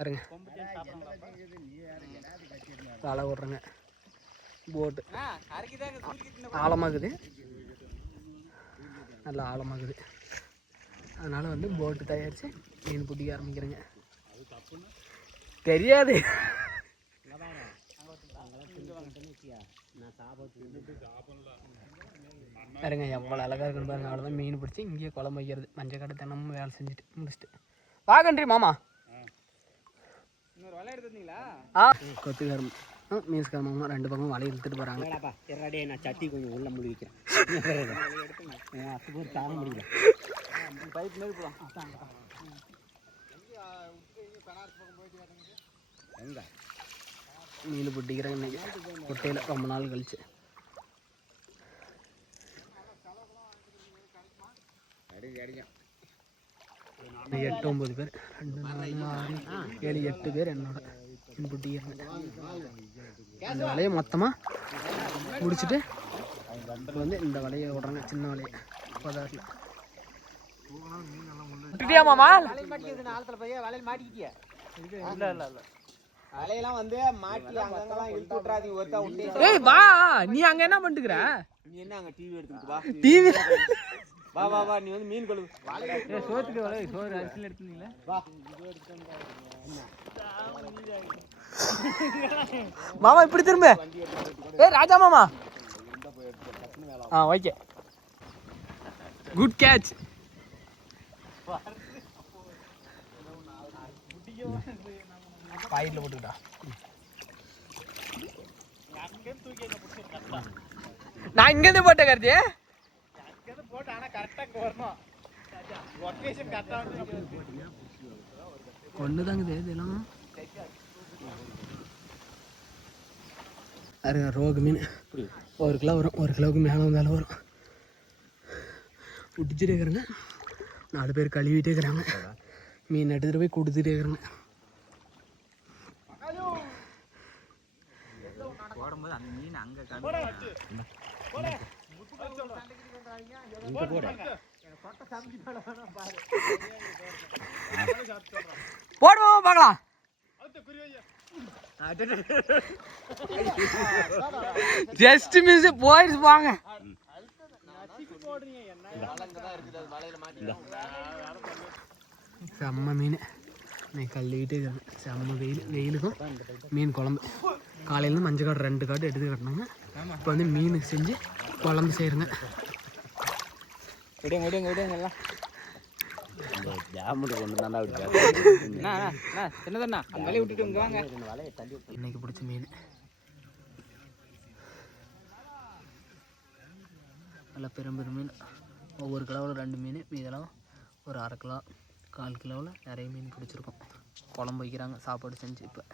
பாருங்க. வலை விட்றேங்க போட்டு. ஆழமாகுது. நல்லா ஆழமாகுது. அதனால் வந்து போட்டு தயாரித்து மீன் பிடிக்க ஆரம்பிக்கிறேங்க. தெரியாது. பாருங்க எவ்வளோ அழகாக இருக்குன்னு பாருங்க. அவ்வளோதான் மீன் பிடிச்சி இங்கேயே குழம்பு வைக்கிறது. மஞ்சள் கடை தினமும் வேலை செஞ்சுட்டு முடிச்சுட்டு. வாகன்றி மாமா. கொத்துக்காரம் ஆ. மீன்ஸ்கார மாமா ரெண்டு பக்கம் வலை இழுத்துட்டு போகிறாங்க நான் சட்டி கொஞ்சம் உள்ள முடி வைக்கிறேன். அப்போ தாங்க முடியல எங்க? மீன் பிடிக்கிறேன் இன்னைக்கு. குட்டையில் ரொம்ப நாள் கழிச்சு. இன்னைக்கு எட்டு ஒம்பது பேர். ரெண்டு நாலு ஆறு ஏழு எட்டு பேர் என்னோட பிடிக்கிறேன் இந்த வலையை மொத்தமாக முடிச்சுட்டு இப்போ வந்து இந்த வலையை விட்றாங்க. சின்ன வலையை. பதாரில் நீ அங்க என்ன பண்ணிட்டுக்கிற நீ என்ன அங்க டிவி வா வா வா நீ வந்து மீன் கழுவு சோத்துக்கு வலை சோறு அரிசியில் எடுத்துனீங்களா? வா. மாமா இப்படி திரும்ப. ஏய் ராஜா மாமா. ஆ ஓகே குட் கேட்ச் பாயிட்ல போட்டுக்கிட்டா. நான் இங்க இருந்து போட்டேன் கருதி ஒன்று தாங்குது இதெல்லாம் அருங்க ரோகு மீன். ஒரு கிலோ வரும் ஒரு கிலோவுக்கு மேலே வந்தாலும் வரும். பிடிச்சிட்டே இருக்கிறேங்க. நாலு பேர் கழுவிட்டே இருக்கிறாங்க. மீன் எடுத்துகிட்டு போய் கொடுத்துட்டே இருக்கிறேங்க. போடும்போது அந்த மீன் அங்க இங்க போடு போடுவோம் பார்க்கலாம். ஜஸ்ட் மிஸ் போயிடுச்சு வாங்க. செம்ம மீன். நீ கழுவிட்டே செம்ம வெயில் வெயிலுக்கும் மீன் குழம்பு. காலையிலேருந்து மஞ்சள் காடு ரெண்டு காடு எடுத்து கட்டினாங்க. இப்போ வந்து மீன் செஞ்சு குழம்பு செய்கிறேங்க விடுங்க விடுங்க விடுங்க எல்லாம். இன்னைக்கு பிடிச்ச மீன். நல்லா பெரும் பெரும் மீன். ஒவ்வொரு கிலோவில் ரெண்டு மீன். மீதெல்லாம் ஒரு அரை கிலோ கால் கிலோவில் நிறைய மீன் பிடிச்சிருக்கோம். குழம்பு வைக்கிறாங்க சாப்பாடு செஞ்சு இப்போ.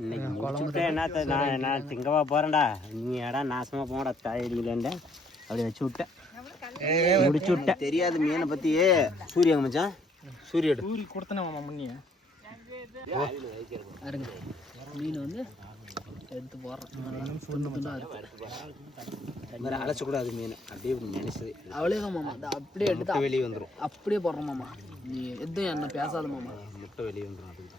இன்னைக்கு என்னத்த நான் நான் திங்கவா போறேன்டா. நீ ஏடா நாசமா போடா தாயடியிலேண்ட அப்படி வச்சு விட்டேன். முடிச்சு விட்டேன். தெரியாது மீனை பத்தி. சூரியங்க மச்சான்? சூரியடு பூரி கொடுத்தனே மாமா முன்னிய. மீன் வந்து எடுத்து போடுறோம் அழைச்சக்கூடாது மீன். அப்படியே நினைச்சது. மாமா. அது அப்படியே எடுத்து வெளியே வந்துடும் அப்படியே போடுறோம் மாமா. நீ எதுவும் என்ன பேசாத மாமா. முட்டை வெளியே வந்துடும் அதுக்கு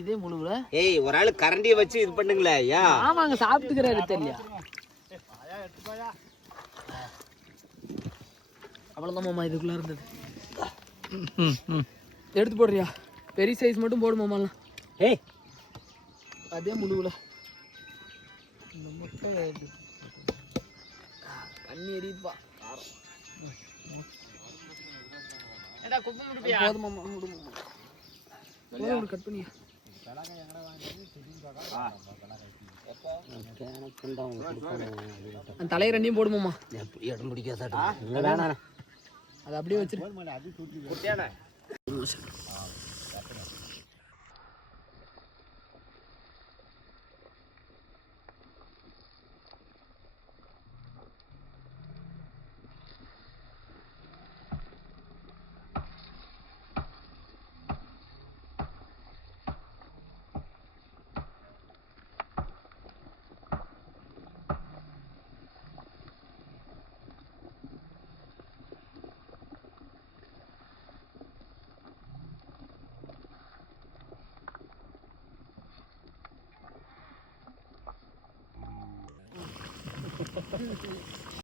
இதே முழுகுல ஏய் ஒரு ஆள் கரண்டியை வச்சு இது பண்ணுங்களே ஐயா. ஆமாங்க சாப்பிட்டுக்கிறாரு தெரியல அவ்வளோதான் மாமா இதுக்குள்ள இருந்தது. எடுத்து போடுறியா? பெரிய சைஸ் மட்டும் போடு மாமாலாம் ஏய். அதே முழுகுல இந்த முட்டை இது. கண்ணி எரியுதுப்பா. போதும் மாமா விடு மாமா போதும் விடு, கட் பண்ணியா? அந்த தலையை ரெண்டையும் போடுமாமா இடம் பிடிக்காதாடா வேணாம். அதை அப்படியே வச்சிரு.